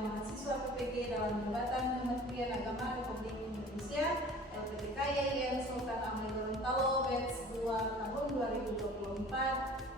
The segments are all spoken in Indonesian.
dengan mahasiswa PPG dalam jabatan Kementerian Agama Republik Indonesia LPTK YIN Sultan Ahmad Gorontalo batch 2 tahun 2024.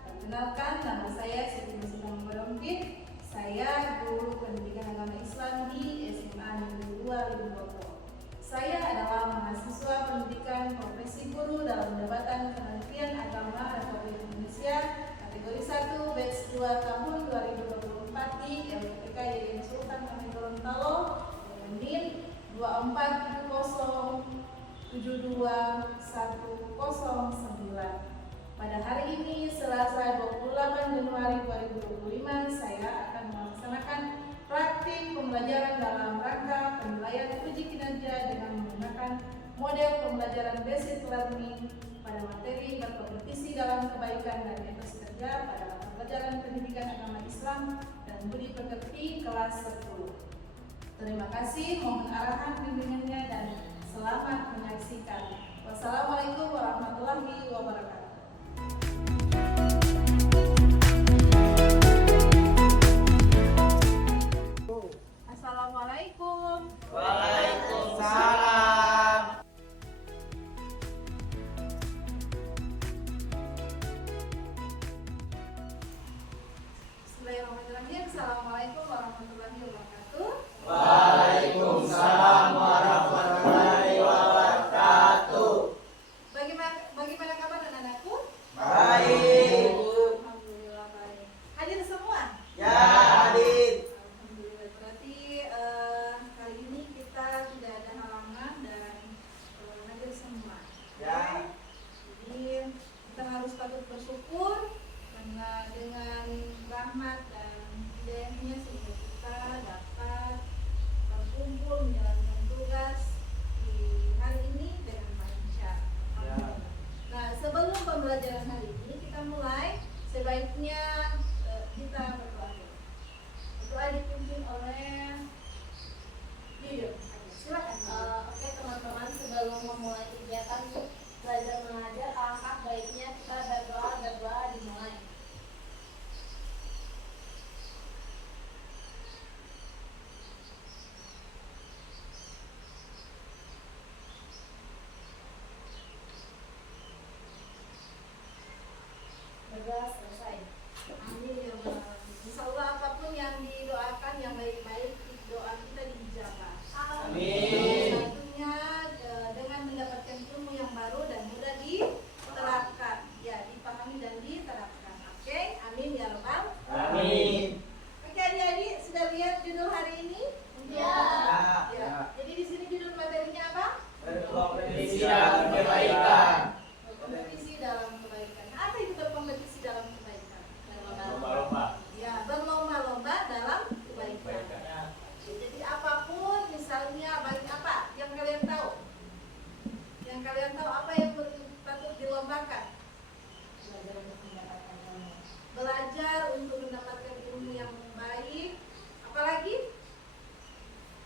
Perkenalkan, nama saya Siti Muslimah Muhammad. Saya guru pendidikan agama Islam di SMA Negeri 2 Limpopo. Saya adalah mahasiswa pendidikan profesi guru dalam jabatan Kementerian Agama Republik Indonesia kategori 1 batch 2 tahun 2024 di LPTK YIN Sultan Ahmad Gorontalo dengan NIM 247272109. Pada hari ini, Selasa 28 Januari 2025, saya akan melaksanakan praktik pembelajaran dalam rangka penilaian uji kinerja dengan menggunakan model pembelajaran basic learning pada materi berkompetisi dalam kebaikan dan etos kerja pada mata pelajaran pendidikan agama Islam dan budi pekerti kelas 10. Terima kasih, mohon arahan bimbingannya dan selamat menyaksikan. Wassalamualaikum warahmatullahi wabarakatuh. Assalamualaikum. Waalaikumsalam. Bismillahirrahmanirrahim. Assalamualaikum warahmatullahi wabarakatuh. Waalaikumsalam warahmatullahi wabarakatuh. Bagaimana kabar anak-anakku? Baik. Alhamdulillah baik. Hadir semua? Ya, hadir. Alhamdulillah. Berarti kali ini kita tidak ada halangan dan hadir semua. Ya. Jadi kita harus patut bersyukur karena dengan rahmat dan hidayahnya sehingga kita dapat berkumpul menjalankan tugas di hari ini dengan lancar. Ya. Nah, sebelum pembelajaran hari ini kita mulai, sebaiknya kita berdoa. Doa dipimpin oleh video. Silakan. Oke teman-teman, sebelum memulai kegiatan belajar mengajar, alangkah baiknya kita berdoa dimulai. Berdoa selesai. Amin ya Allah. Insya Allah apapun yang didoakan yang baik-baik, doa kita dijabah. Amin. Satunya dengan mendapatkan ilmu yang baru dan mudah diterapkan, ya dipahami dan diterapkan. Oke, amin ya Rabbal. Amin. Oke adik-adik, sudah lihat judul hari ini? Ya. Ya. Jadi di sini judul materinya apa? Berkompetisi dalam kebaikan. Berkompetisi dalam kebaikan. Apa itu berkompetisi dalam kebaikan? Lomba-lomba. Ya, berlomba-lomba dalam kebaikan. Jadi apapun, misalnya baik apa yang kalian tahu? Yang kalian tahu apa yang patut dilombakan? Belajar untuk mendapatkan ilmu yang baik. Apalagi?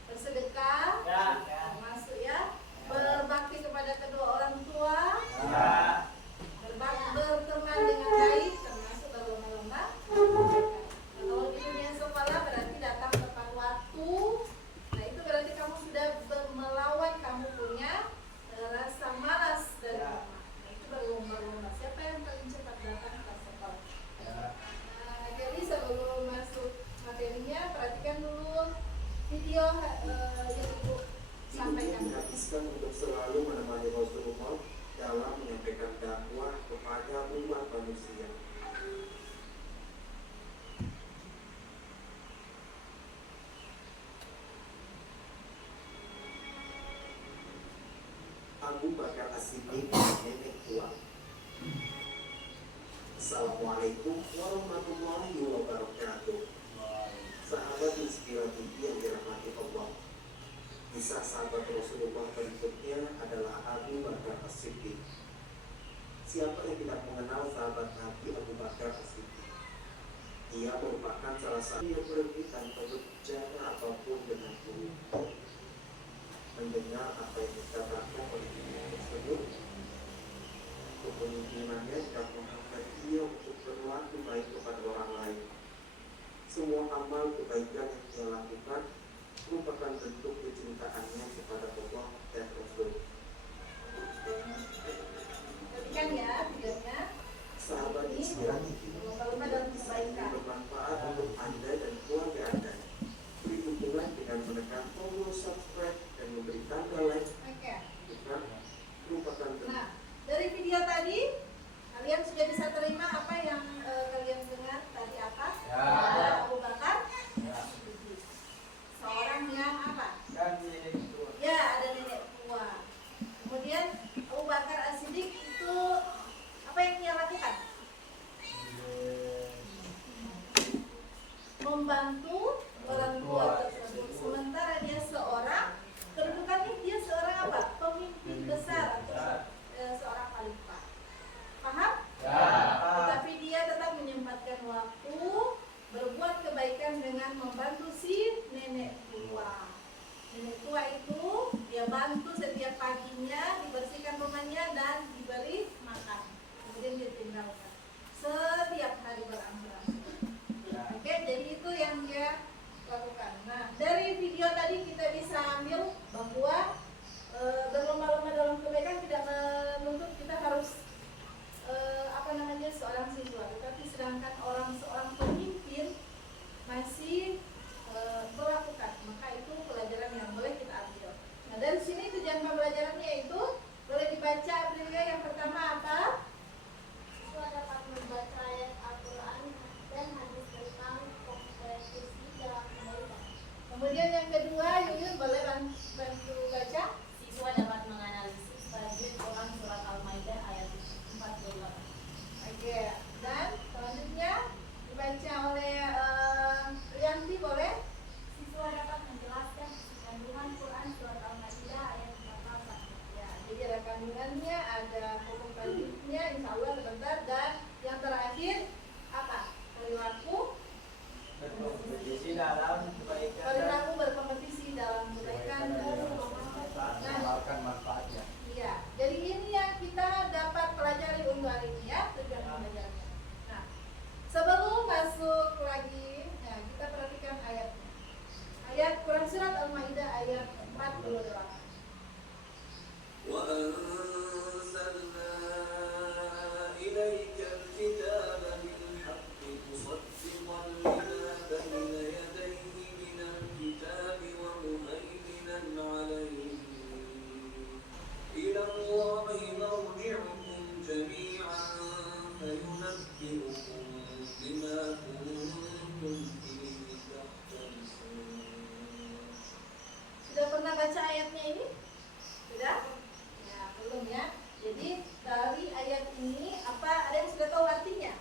Bersedekah, Ya. termasuk ya. Berbakti kepada kedua orang tua. Ya. Berteman dengan baik, termasuk berlomba-lomba. Kalau di dunia sekolah berarti datang tepat waktu. Nah itu berarti kamu sudah melawan kamu punya rasa malas dari Ya. rumah. Nah itu berlomba-lomba. Siapa yang paling cepat datang ke sekolah? Ya. Nah, jadi sebelum masuk materinya, perhatikan dulu video yang Ibu sampaikan. Dihabiskan untuk selalu menemani Rasulullah dalam menyampaikan dakwah kepada umat manusia. Abu Bakar As-Siddiq, nenek tua. Assalamualaikum warahmatullahi wabarakatuh. Sahabat inspiratif yang dirahmati Allah. Kisah sahabat Rasulullah berikutnya adalah Abu Bakar As-Siddiq. Siapa yang tidak mengenal sahabat Nabi Abu Bakar As-Siddiq? Ia merupakan salah satu yang berhenti tanpa berbicara apapun dengan guru. Mendengar apa yang dikatakan oleh guru tersebut, kepemimpinannya tidak menghambat dia untuk berlaku baik kepada orang lain. Semua amal kebaikan yang dia lakukan merupakan bentuk kecintaannya kepada Allah dan Rasul. Perhatikan ya videonya. Sahabat Ini Islam, lomba-lomba dalam kebaikan. bermanfaat untuk Anda dan keluarga Anda. Beri dukungan dengan menekan tombol subscribe dan memberi tanda like. Oke. Jika merupakan bentuk Nah, dari video tadi kalian sudah bisa terima apa yang kalian dengar tadi apa? Ya. Ada Abu Bakar, Ya. seorang yang apa? Kan ini itu. Ya, ada nenek tua. Kemudian Abu Bakar As-Siddiq itu apa yang dia lakukan? Membantu orang tua tersebut. Sementara dia seorang, kedudukannya dia seorang apa? Pemimpin besar atau seorang khalifah. Paham? Ya. Tetapi dia tetap menyempatkan waktu berbuat kebaikan dengan membantu si nenek tua. Nenek tua itu dia bantu setiap paginya dibersihkan rumahnya dan diberi makan. Kemudian dia tinggalkan setiap hari berangsur-angsur. Oke, jadi itu yang dia lakukan. Nah, dari video tadi kita bisa ambil bahwa berlomba-lomba dalam kebaikan tidak menuntut kita harus seorang siswa, tetapi sedangkan seorang pemimpin masih melakukan, maka itu pelajaran yang boleh kita ambil. Nah, dari sini tujuan pembelajarannya itu boleh dibaca Aprilia. Yang pertama apa? Siswa dapat membaca ayat Al-Quran dan hadis tentang kompetisi dalam kebaikan. Kemudian yang kedua, Yuyun boleh bantu baca. Siswa dapat menganalisis tajwid Quran surat Al-Maidah ayat 48. Oke, dan selanjutnya dibaca oleh Rianti boleh. Siswa dapat menjelaskan kandungan Quran surat Al-Maidah ayat 48. Ya, jadi ada kandungannya, ada hukum lanjutnya, insya Allah sebentar. Dan yang terakhir apa? Perilaku Berkompetisi dalam kebaikan dan perilaku berkompetisi dalam kebaikan dan mengamalkan manfaatnya. iya. Jadi ini yang kita dapat pelajari untuk hari ini ya, tujuan pembelajarannya. Nah, sebelum masuk lagi, nah kita perhatikan ayatnya. Ayat Quran surat Al-Maidah ayat 48. وأنزلنا إليك الكتاب بالحق مصدقا لما بين يديه من الكتاب ومهيمنا عليه إلى الله مرجعكم جميعا فينبئكم بما كنتم فيه تختلفون. Sudah pernah baca ayatnya ini? Sudah? Ya, belum ya. Jadi dari ayat ini ada yang sudah tahu artinya?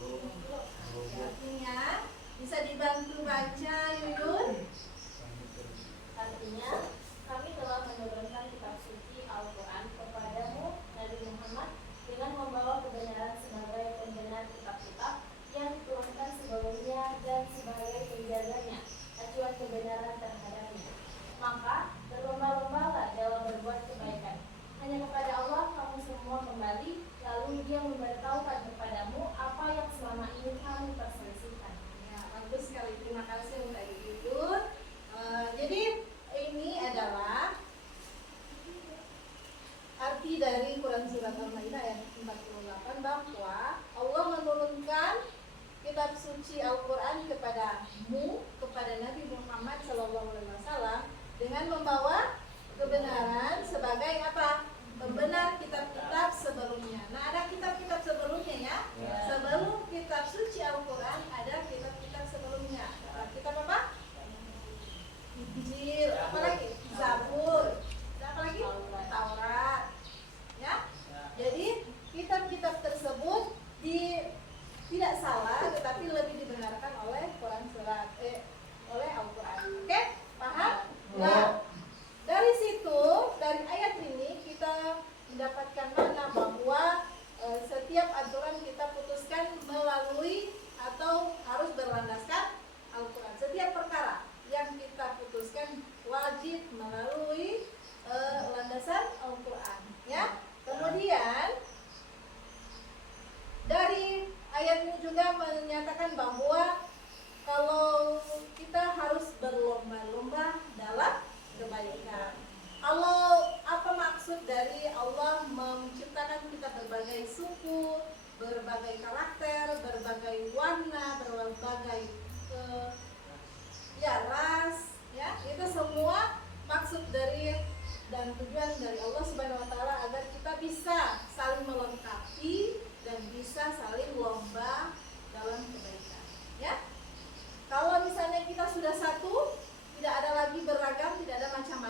Belum. Ya, artinya bisa dibantu baca Yuyun. Artinya, kami telah menurunkan kitab suci Al-Quran kepadamu, Nabi Muhammad, dengan membawa kebenaran sebagai pembenar kitab-kitab yang diturunkan sebelumnya dan sebagai penjaganya, acuan kebenaran terhadapnya. Maka, berlomba-lombalah dalam berbuat kebaikan. Hanya kepada Allah kamu semua kembali, lalu Dia memberitahukan kepadamu apa yang selama ini kamu perselisihkan. Ya, bagus sekali. Terima kasih untuk Yuyun. Jadi ini adalah arti dari Quran surat Al-Maidah ayat 48 bahwa Allah menurunkan kitab suci Al-Quran kepadamu, kepada Nabi Muhammad SAW dengan membawa kebenaran sebagai apa? Pembenar kitab-kitab sebelumnya. Nah, ada kitab-kitab sebelumnya ya. Sebelum kitab suci Al-Quran ada kitab-kitab sebelumnya. Kitab apa? Injil, apalagi? Zabur, apalagi? Taurat. Ya. Jadi kitab-kitab tersebut tidak salah, tetapi lebih dibenarkan oleh oleh Al-Quran. Oke, paham? Nah, dari situ, dari ayat ini kita mendapatkan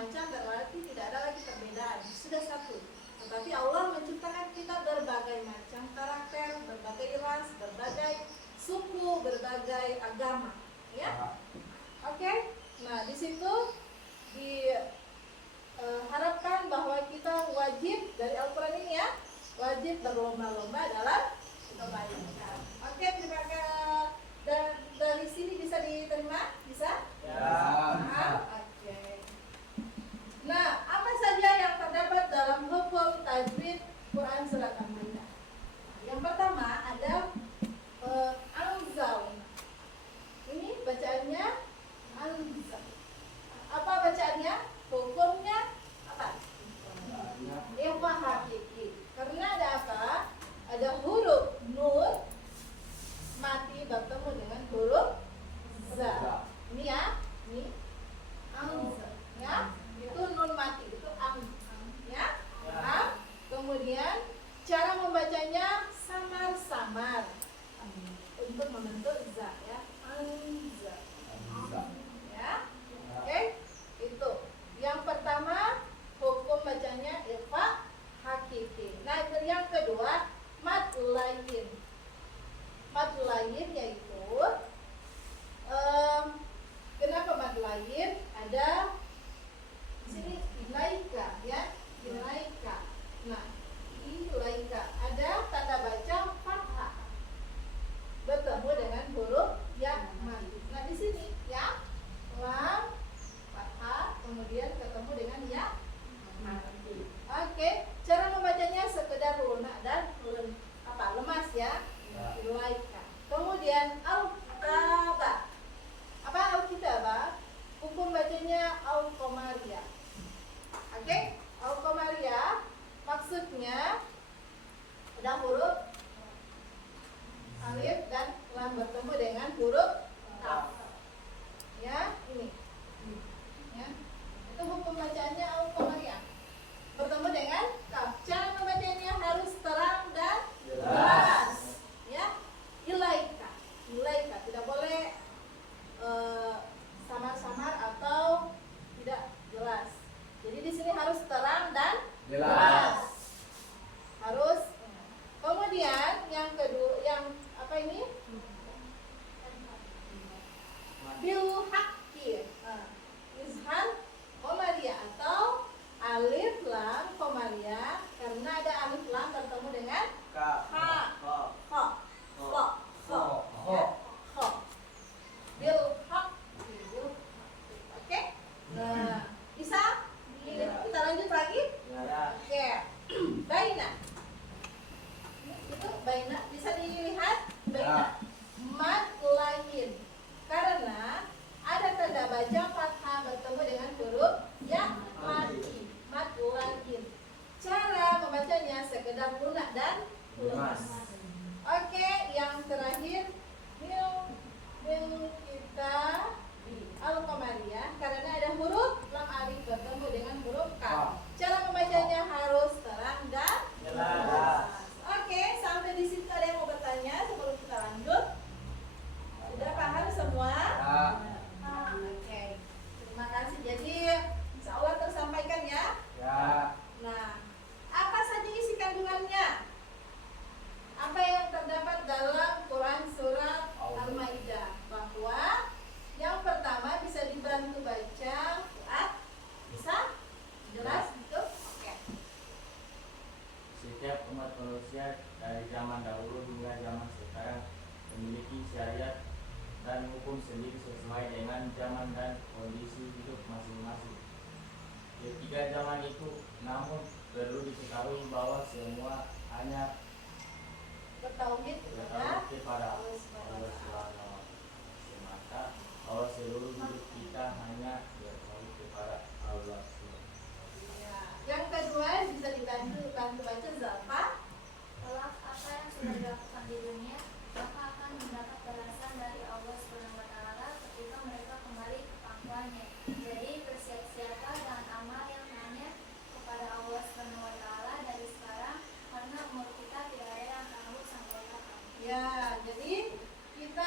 macam berarti tidak ada lagi perbedaan, sudah satu. Tetapi Allah menciptakan kita berbagai macam karakter, berbagai ras, berbagai suku, berbagai agama, ya. Oke. Nah, di situ diharapkan bahwa kita wajib dari Al-Quran ini ya, wajib berlomba-lomba dalam kebaikan. Oke, terima kasih. Dan dari sini bisa diterima? Bisa? Ya. Oke. Nah, apa saja yang terdapat dalam hukum tajwid Quran surat Al-Maidah? Yang pertama ada anzal. Ini bacaannya anzal. Apa bacaannya? Hukumnya apa? Ikhfa hakiki. Karena ada apa? Ada huruf nun mati bertemu dengan huruf za. Ini ya, ini anza, ya. Itu nun mati, itu ya. Kemudian cara membacanya samar-samar untuk membentuk za, ya. Anza. Ya. Oke. Itu. Yang pertama hukum bacanya ikhfa hakiki. Nah, yang kedua mad lain. Mad lain yaitu kenapa mad lain? Ada di sini ilaika, ya, ilaika. Nah, ilaika ada tanda baca fathah bertemu dengan huruf ya mad. Nah, di sini ya lam fathah kemudian ketemu dengan ya mad. Oke, cara membacanya sekedar lunak dan lemas ya. Ilaika. Kemudian al-kitabah. Apa al-kitabah? Hukum bacanya al-qamariyah. Oke? Al-qamariyah maksudnya ada huruf alif dan lam bertemu dengan huruf kaf. Ya, ini. Ya. Itu hukum bacaannya al-qamariyah. Bertemu dengan kaf. Cara membacanya harus terang dan jelas. Ya, ilaika, ilaika tidak boleh samar-samar atau tidak jelas. Jadi di sini harus terang dan jelas. Harus. Kemudian yang kedua, yang apa ini? Bil haqqi. Izhar qamariyah atau alif lam qamariyah karena ada alif lam bertemu dengan ha. Bil haqqi. Oke? Nah, bisa? Kita lanjut lagi? Oke. Baina. Itu baina bisa dilihat baina. Mad lain. Karena ada tanda baca fathah bertemu dengan huruf ya mati. Mad lain. Cara membacanya sekedar lunak dan lemas. Oke, yang terakhir mil kita al-qamariyah karena ada huruf lam alif bertemu dengan huruf kaf. Cara membacanya harus terang dan jelas. Oke, sampai di situ ada yang mau bertanya sebelum kita lanjut? Sudah paham semua? Oke. Terima kasih. Jadi insya Allah tersampaikan ya. Nah, apa saja isi kandungannya? Apa yang terdapat dalam Quran surat Al-Maidah? Bahwa yang pertama bisa dibantu baca Quran. Bisa? Jelas gitu? Oke. Setiap umat manusia dari zaman dahulu hingga zaman sekarang memiliki syariat dan hukum sendiri sesuai dengan zaman dan kondisi hidup masing-masing. Ketiga zaman itu, namun perlu diketahui bahwa semua hanya Bertauhid kepada Allah Subhanahu semata, bahwa seluruh hidup kita hanya bertauhid kepada Allah. Ya. Yang kedua bisa dibantu baca zafah. Kelak apa yang sudah dilakukan di dunia maka akan mendapat balasan dari Allah SWT ketika mereka kembali ke pangkuannya. Jadi bersiap-siaplah dengan amal yang hanya kepada Allah SWT dari sekarang karena umur kita tidak ada yang tahu sampai kapan. Ya, jadi kita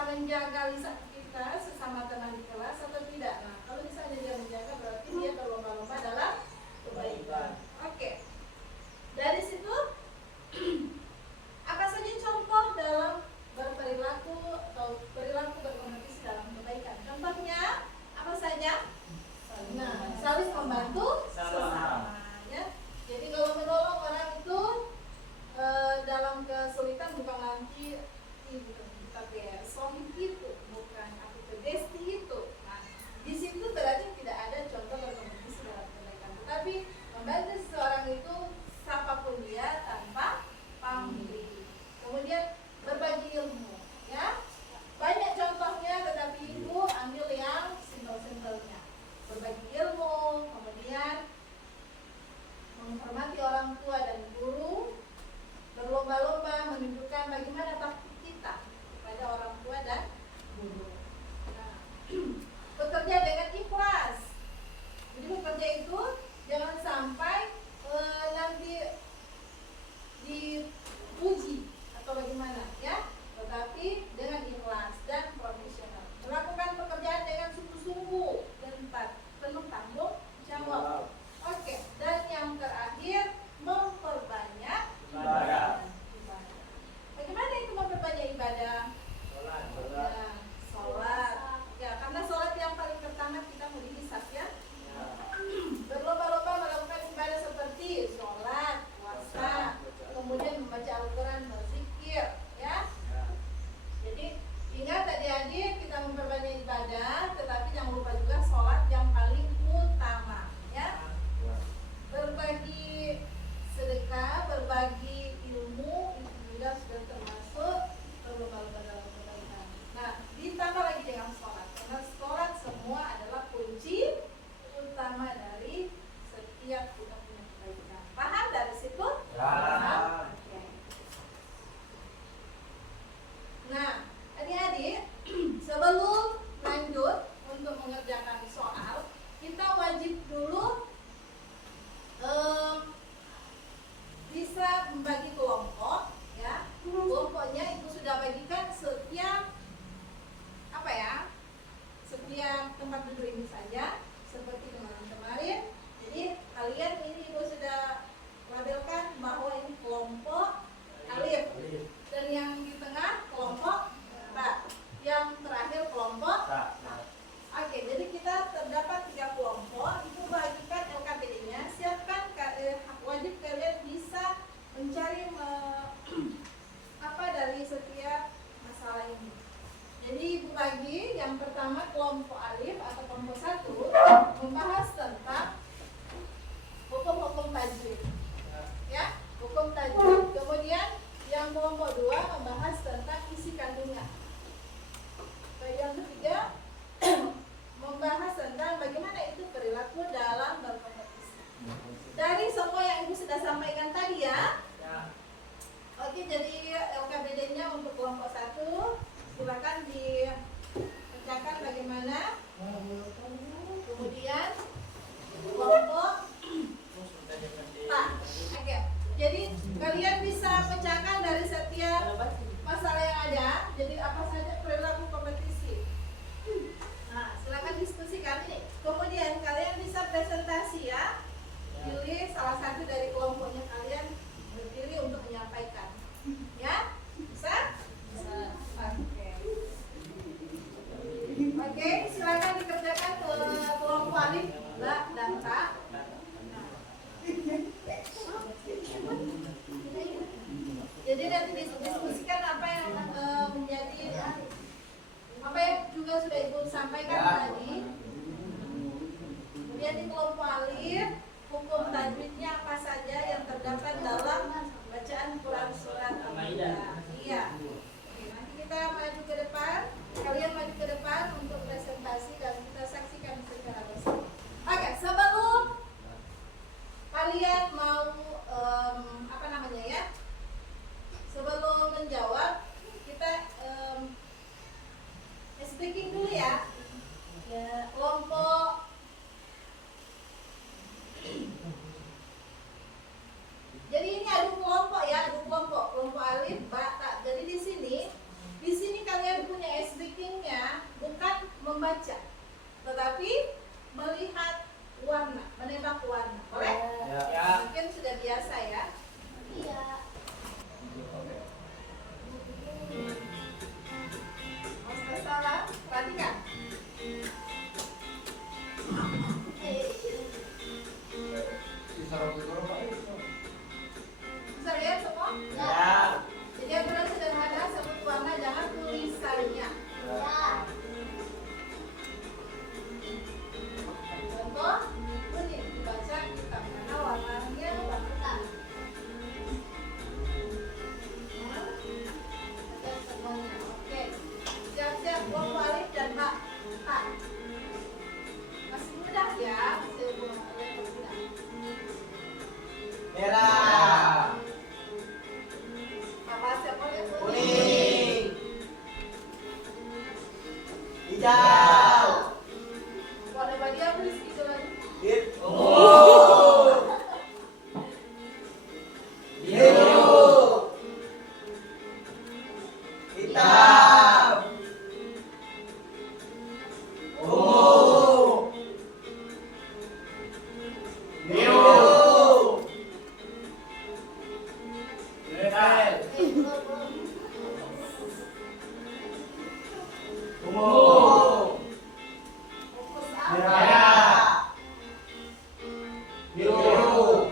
bisa menjaga lisan kita sesama teman di kelas atau tidak? Nah, kalau misalnya dia menjaga berarti dia berlomba-lomba dalam kebaikan. Oke. Dari situ apa saja contoh dalam berperilaku atau perilaku berkompetisi dalam kebaikan? Contohnya apa saja? Nah, saling membantu sesama. Ya. Jadi kalau menolong orang itu dalam kesulitan bukan nanti tapi ya sohib itu, bukan aku ke besti itu. Nah, di situ berarti tidak ada contoh berkompetisi dalam kebaikan. Tetapi membantu seseorang itu siapapun dia tanpa pamrih. Kemudian berbagi ilmu, ya banyak contohnya, tetapi ibu ambil yang simpel-simpelnya. Berbagi ilmu, kemudian menghormati orang tua dan guru, berlomba-lomba menunjukkan bagaimana bakti kita kepada orang tua dan guru. Nah, bekerja dengan ikhlas. Jadi bekerja itu jangan sampai nanti dipuji atau bagaimana, ya, tetapi dengan ikhlas dan profesional. Melakukan pekerjaan dengan sungguh-sungguh dan penuh tanggung jawab. Oke, dan yang terakhir memperbanyak Ibadah. Bagaimana itu memperbanyak ibadah? Ya, sholat. Ya, karena sholat yang paling pertama kita mau dihisab, ya. Berlomba-lomba melakukan ibadah seperti sholat, puasa, kemudian membaca Al-Quran, berzikir, ya. Jadi ingat adik-adik, kita memperbanyak ibadah, tetapi jangan lupa juga sholat yang paling utama, ya. Berbagi sedekah, berbagi ilmu itu juga sudah termasuk berlomba-lomba dalam kebaikan. Nah, ditambah lagi dengan sholat, karena sholat semua adalah kunci utama dari setiap kita punya kebaikan. Paham dari situ? Ya. Oke. Nah, adik-adik, sebelum lanjut untuk mengerjakan soal, kita wajib dulu bisa membagi kelompok, ya. Kelompoknya ibu sudah bagikan setiap setiap tempat duduk ini saja, seperti kemarin. Jadi kalian ini ibu sudah labelkan bahwa ini kelompok alif, dan yang di tengah kelompok ba, yang terakhir kelompok ta. Oke, jadi kita terdapat 3 kelompok. Ibu bagikan LKPD-nya. Siapkan, wajib kalian bisa mencari apa dari setiap masalah ini. Jadi ibu bagi yang pertama kelompok alif atau kelompok 1 membahas tentang hukum-hukum tajwid, ya, hukum tajwid. Kemudian yang kelompok 2 membahas tentang isi kandungan. Yang ketiga membahas tentang bagaimana itu perilaku dalam berkompetisi. Dari semua yang ibu sudah sampaikan tadi, ya. Oke, jadi LKBD-nya untuk kelompok 1 silakan dikerjakan bagaimana. Kemudian kelompok ta. Oke, jadi kalian bisa pecahkan dari setiap masalah yang ada. Jadi apa saja perilaku kompetisi. Nah, silakan diskusikan ini. Kemudian kalian bisa presentasi, ya. Pilih salah satu dari kelompoknya kalian, berdiri untuk menyampaikan. Ya? Bisa? Bisa. Oke, silakan dikerjakan ke kelompok alif, ba, dan ta. Jadi nanti diskusikan apa yang menjadi apa yang juga sudah ibu sampaikan tadi. Kemudian di kelompok alif, hukum tajwidnya apa saja yang terdapat dalam bacaan Quran surat Al-Maidah. Iya. Oke, nanti kita maju ke depan. Kalian maju ke depan untuk presentasi dan kita saksikan secara bersama. Oke, sebelum kalian mau sebelum menjawab, kita speaking dulu, ya. Ya, kelompok. Jadi ini adu kelompok, ya, adu kelompok alif, ba, ta. Jadi di sini kalian warna, menembak warna. Boleh? Ya. Mungkin sudah biasa ya. Iya. Kalau salah, perhatikan. Bisa lihat semua? Ya. Jadi aturan sederhana sebut warna, jangan tulisannya. Ya. Contoh, kuning dibaca hitam karena warnanya warna hitam. Ada semuanya. Oke. Siap-siap kelompok alif dan hak. Hak. Masih mudah ya, masih mudah. Merah. Apa siapa yang Kuning. Hijau. Warna bagi apa di situ lagi? Ungu. Biru. Hitam. Ungu. Biru. Merah. Ungu. Fokus apa? Merah. Biru.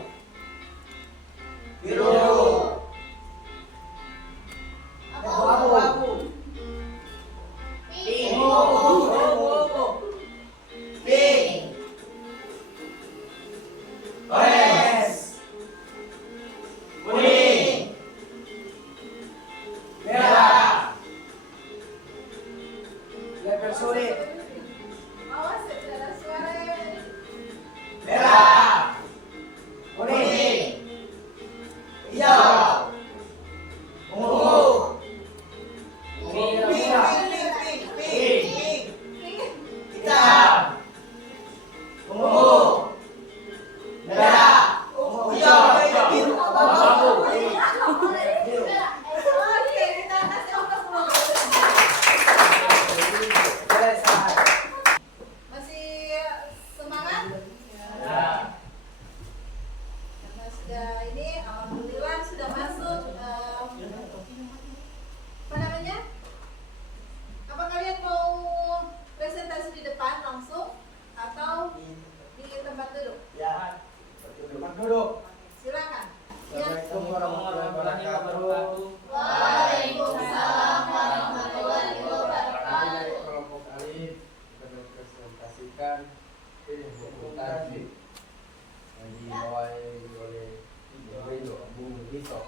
Biru. Abu-abu. Pink. Pink. Orange. Kuning. Merah. Level sulit. Awas ya, tidak ada suara yang Merah. Kuning. Hijau. Ungu. Pink. Hitam. Ungu. Merah. Hijau. Abu-abu. Biru. Oke, kita kasih ongkos dulu. Selesai. Masih semangat? Ya. Karena sudah ini, alhamdulillah sudah masuk. Apa namanya? Apa kalian mau presentasi di depan langsung atau di tempat duduk? Ya. Tempat duduk. Silakan. Ya. Assalamualaikum warahmatullahi wabarakatuh. Waalaikumsalam warahmatullahi wabarakatuh. Dari kelompok alif kita presentasikan buku tajwid yang dibawahi oleh Bung Rito.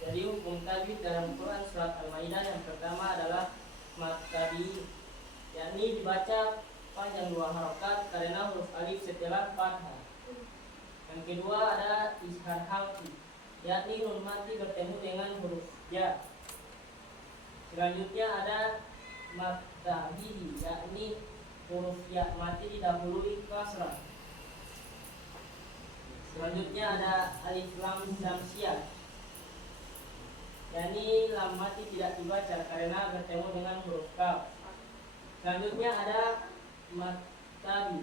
Jadi hukum tajwid dalam Quran surat Al-Maidah yang pertama adalah mad tabi'i, yakni dibaca panjang 2 harokat karena huruf alif setelah fathah. Yang kedua ada izhar halqi, yakni nun mati bertemu dengan huruf ya. Selanjutnya ada mad tabi'i, yakni huruf ya mati didahului kasrah. Selanjutnya ada alif lam syamsiyah, yakni lam mati tidak dibaca karena bertemu dengan huruf kaf. Selanjutnya ada mad tabi.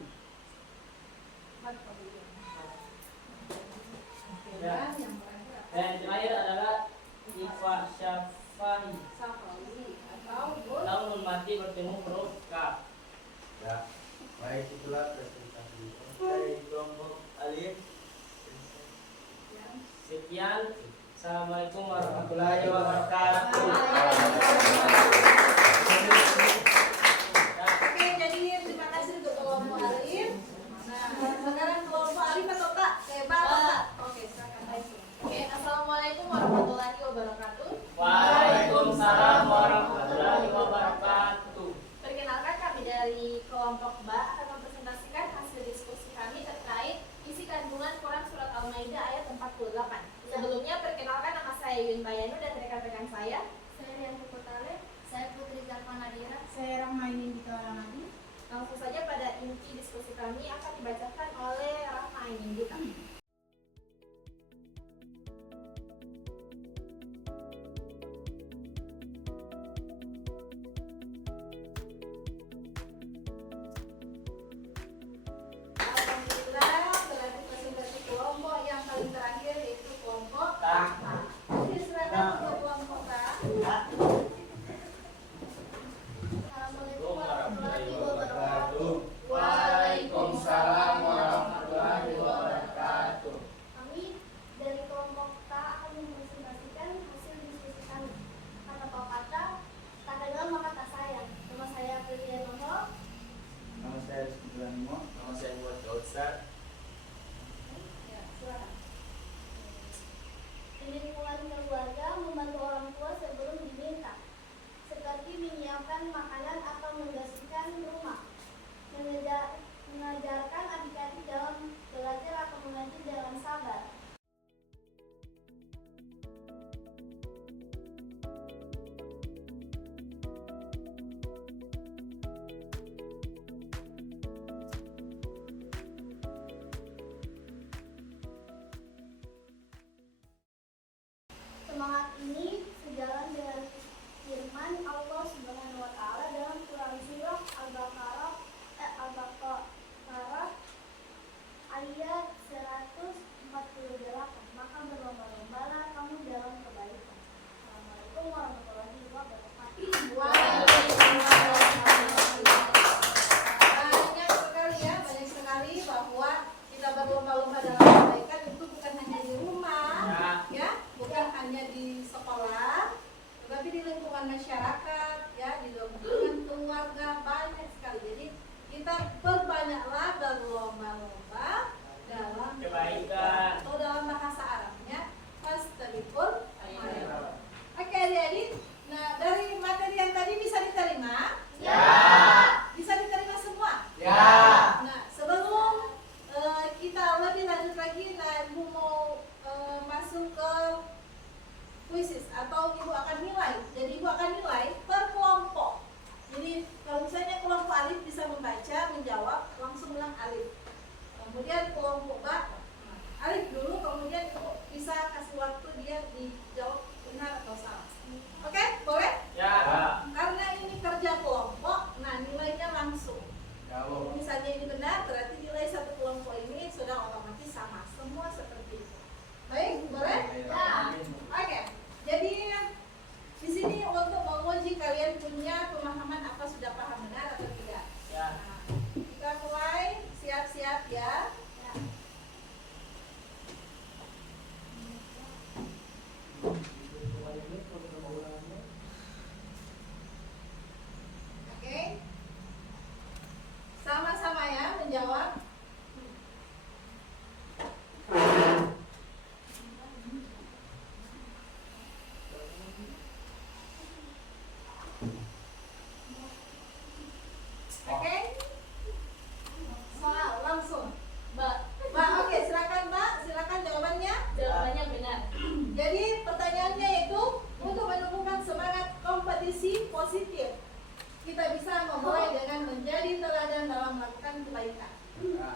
Ya. Yang terakhir Dan yang terakhir adalah ifa syafahi, Safawi atau Bun. atau nun mati bertemu huruf kaf. Ya, baik itulah presentasi dari kelompok alif. Sekian. Assalamualaikum warahmatullahi wabarakatuh. Oke, jadi terima kasih untuk kelompok alif. Nah, sekarang kelompok alif atau Kak? Hebat. Oke, silakan Aisyah. Oke, assalamualaikum warahmatullahi wabarakatuh. Waalaikumsalam warahmatullahi wabarakatuh. Perkenalkan, kami dari kelompok B akan mempresentasikan hasil diskusi kami terkait isi kandungan Quran surat Al-Maidah ayat 48. Sebelumnya perkenalkan, nama saya Yun Bayanu dan rekan-rekan saya. Saya Rian Putale, saya Putri Zarfa Nadira. Saya Rahmaini Dita Ramadi. Langsung saja pada inti diskusi kami akan dibacakan oleh Rahma Ainindita. berlomba-lomba dalam kebaikan itu bukan hanya di rumah, ya, bukan hanya di sekolah, tetapi di lingkungan masyarakat, ya, di lingkungan keluarga banyak sekali. Jadi kita perbanyaklah berlomba-lomba dalam Kebaikan. atau dalam bahasa Arabnya fastabiqul khairat. Oke adik-adik, nah dari materi yang tadi bisa diterima? Ya. Bisa diterima semua? Ya. Nah sebelum kita lebih lanjut lagi, nah Ibu mau masuk ke kuisis atau Ibu akan nilai. Jadi Ibu akan nilai per kelompok. Jadi kalau misalnya kelompok alif bisa membaca, menjawab, langsung bilang alif. Kemudian kelompok ba, alif dulu, kemudian Ibu bisa kasih waktu dia dijawab benar atau salah. Oke, boleh? Ya. Karena ini kerja kelompok, nah nilainya langsung. Jawab. Misalnya ini benar, berarti nilai satu kelompok ini sudah otomatis sama. Semua seperti itu. Baik, boleh? Ya. Oke. Jadi di sini untuk menguji kalian punya pemahaman apa sudah paham benar atau tidak. Ya. Nah, kita mulai, siap-siap ya. Oke. Sama-sama ya menjawab. Oke. Soal langsung. Mbak, Mbak, oke, silakan Mbak, silakan jawabannya. jawabannya benar. Jadi pertanyaannya itu untuk menumbuhkan semangat kompetisi positif, kita bisa memulai dengan menjadi teladan dalam melakukan kebaikan,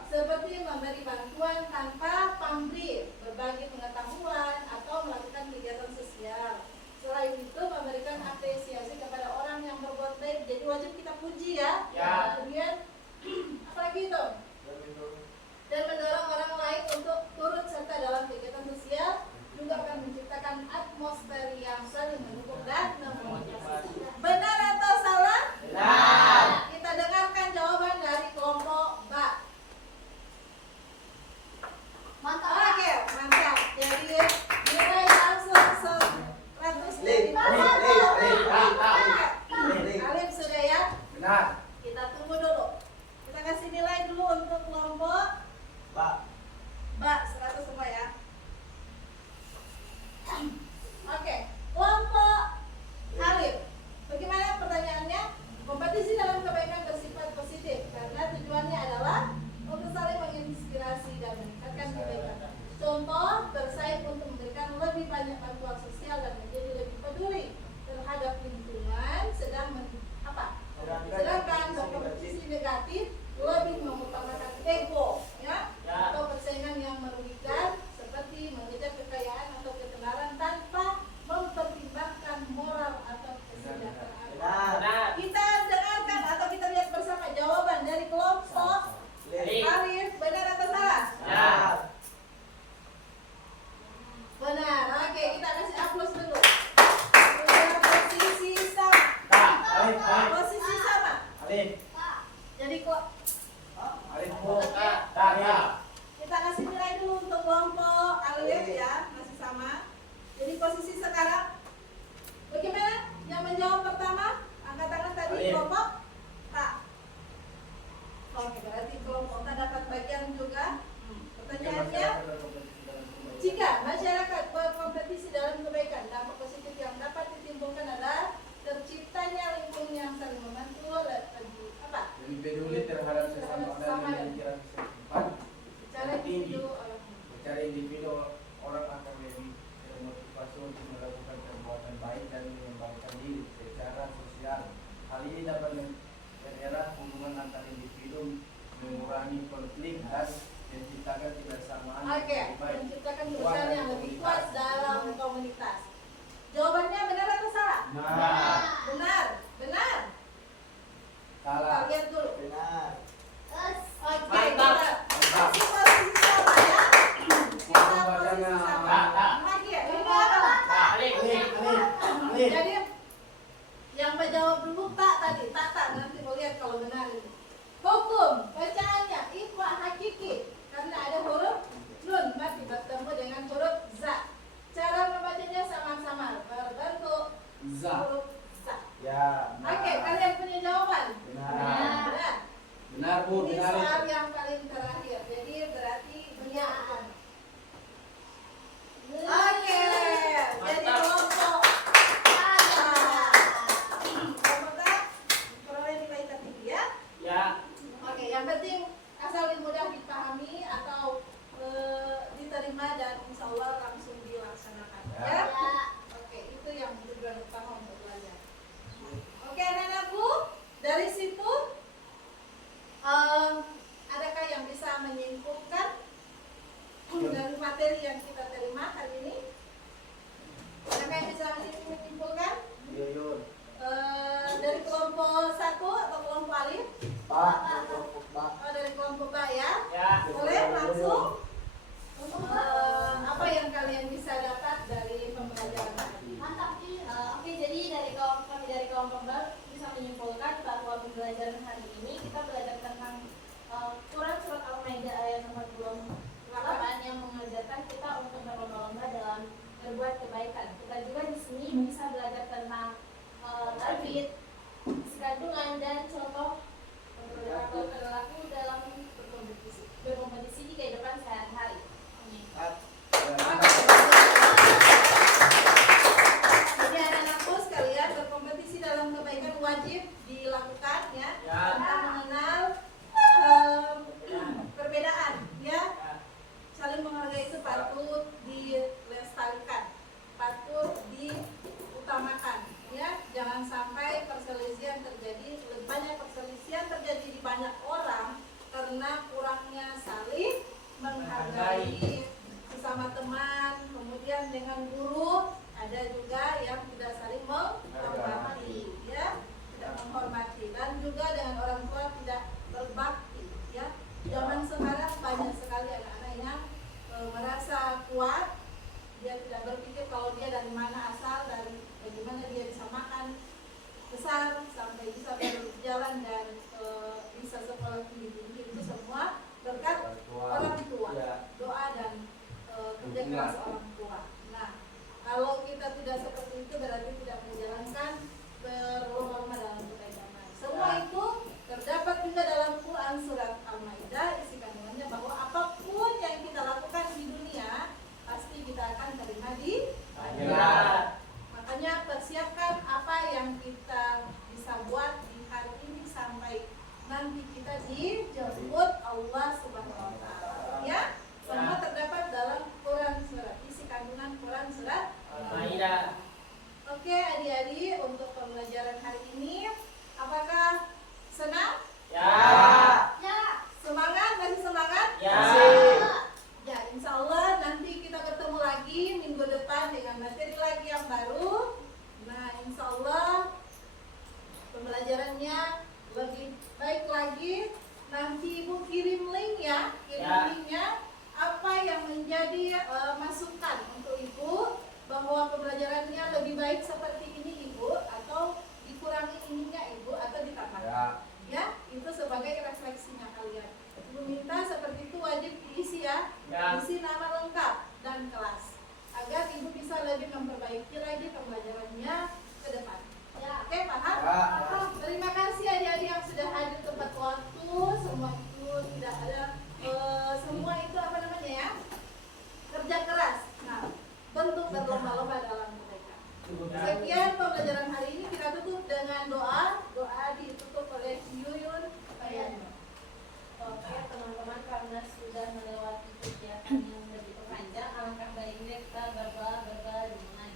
seperti memberi bantuan tanpa pamrih, berbagi pengetahuan, atau melakukan kegiatan sosial. Selain itu memberikan apresiasi kepada orang yang berbuat baik. Jadi wajib kita puji ya. Ya. Kemudian apalagi itu? Dan mendorong orang lain untuk turut serta dalam kegiatan sosial, juga akan menciptakan atmosfer yang saling mendukung dan memotivasi. Benar atau salah? Benar. Kita dengarkan jawaban dari kelompok Ba. Mantap. Oke, mantap. Jadi nilai langsung 100 dari Alif sudah ya? Benar. Kita tunggu dulu. Kita kasih nilai dulu untuk kelompok Pak. Ba, 100 semua ya. Oke, kelompok Alif. Bagaimana pertanyaannya? Kompetisi dalam kebaikan bersifat positif karena tujuannya adalah untuk saling menginspirasi dan meningkatkan kebaikan. Contoh, bersaing untuk memberikan lebih banyak bantuan sosial dan menjadi lebih peduli terhadap lingkungan, sedangkan berkompetisi negatif lebih mengutamakan ego, ya, atau persaingan yang merugikan seperti mengejar kekayaan atau ketenaran tanpa mempertimbangkan moral atau kesejahteraan. Benar. Kita dengarkan atau kita lihat bersama jawaban dari kelompok Alif, benar atau salah? Ya. Benar. Oke, kita kasih aplaus dulu. Sudah posisi sama. Alif. Posisi sama. Alif. Jadi kok Alif. Bu. Oke. Ya. kita kasih nilai dulu untuk kelompok Alif ya, masih sama. Jadi posisi sekarang bagaimana? Yang menjawab pertama, angkat tangan tadi Alif. kelompok Tak. Oke, berarti kelompok Tak dapat bagian juga. Pertanyaannya, jika masyarakat berkompetisi dalam kebaikan, dampak positif yang dapat ditimbulkan adalah terciptanya lingkungan yang saling membantu apa? Lebih peduli terhadap sesama dan memikirkan setempat. Secara tinggi. individu. Secara individu orang akan lebih termotivasi untuk melakukan perbuatan baik dan mengembangkan diri secara sosial. Hal ini dapat mempererat hubungan antar individu, mengurangi konflik dan menciptakan kebersamaan Oke, yang lebih baik. menciptakan kebersamaan yang lebih kuat dalam komunitas. Jawabannya benar atau salah? Nah, Benar, benar. salah. Kita lihat dulu. Benar. Oke, Mantap. kita masih posisi sama ya. Kita posisi sama. Lagi ya, ini apa? Alif. Jadi yang menjawab dulu Tak tadi, Tata nanti mau lihat kalau benar ini. Hukum bacaannya ikhwa hakiki karena ada materi yang kita terima hari ini? Siapa yang bisa menyimpulkan? Yuyun. Dari kelompok 1 atau kelompok alif? Pak, kelompok Pak. Oh, dari kelompok ba ya? Ya. Boleh langsung? Apa yang kalian bisa dapat dari pembelajaran hari ini? Mantap. Oke, jadi kami dari kelompok B bisa menyimpulkan bahwa pembelajaran hari ini kita belajar tentang Quran surat Al-Maidah ayat nomor 28 yang mengajarkan kita untuk berlomba-lomba dalam berbuat kebaikan. Kita juga di sini bisa belajar tentang tarbiyah, kandungan dan contoh perilaku dalam berkompetisi di kehidupan sehari-hari. Amin. Jadi anak-anakku sekalian, berkompetisi dalam kebaikan wajib dilakukan ya. Ya. Tentang mengenal perbedaan ya. Saling menghargai itu patut dilestarikan, patut diutamakan ya. Jangan sampai perselisihan terjadi, lebih banyak perselisihan terjadi di banyak orang karena kurangnya saling menghargai sesama teman, kemudian dengan guru ada juga yang tidak saling menghormati ya, tidak menghormati, dan juga dengan orang tua tidak berbakti ya. Zaman sekarang banyak sekali anak-anak yang merasa kuat, dia tidak berpikir kalau dia dari mana asal dan bagaimana dia bisa makan besar sampai bisa berjalan dan bisa sekolah tinggi-tinggi. Itu semua berkat orang tua, doa dan kerja keras orang tua. Nah, kalau kita tidak seperti itu berarti tidak menjalankan berlomba-lomba dalam kebaikan. Semua itu terdapat juga dalam Quran surat Al-Maidah, isi kandungannya bahwa apapun yang kita lakukan di dunia pasti kita akan terima di akhirat. Makanya persiapkan apa yang kita bisa buat di hari ini sampai nanti kita dijemput Allah Subhanahu wa taala. Ya, semua terdapat dalam Quran surat, isi kandungan Quran surat Al-Maidah. Oke adik-adik, untuk pembelajaran hari ini apakah senang? Ya. Ya. Semangat? Masih semangat? Ya. Ya, insya Allah nanti kita bertemu lagi minggu depan dengan materi lagi yang baru. Nah, insya Allah pembelajarannya lebih baik lagi. Nanti Ibu kirim link ya, linknya apa yang menjadi masukan untuk Ibu bahwa pembelajarannya lebih baik seperti ini Ibu, atau dikurangi ininya Ibu, atau ditambahkan. Ya, itu sebagai refleksinya kalian. Ibu minta seperti itu wajib diisi ya. Isi nama lengkap dan kelas agar Ibu bisa lebih memperbaiki lagi pembelajarannya ke depan. Ya, oke, paham? Terima kasih adik-adik yang sudah hadir tepat waktu. Semua itu tidak ada semua itu apa namanya ya? Kerja keras. Nah, bentuk berlomba-lomba dalam kebaikan. Sekian pembelajaran hari ini, kita tutup dengan doa. Doa ditutup oleh Yuyun Bayani. Oke teman-teman, karena sudah melewati kegiatan yang lebih panjang, alangkah baiknya kita berdoa dimulai.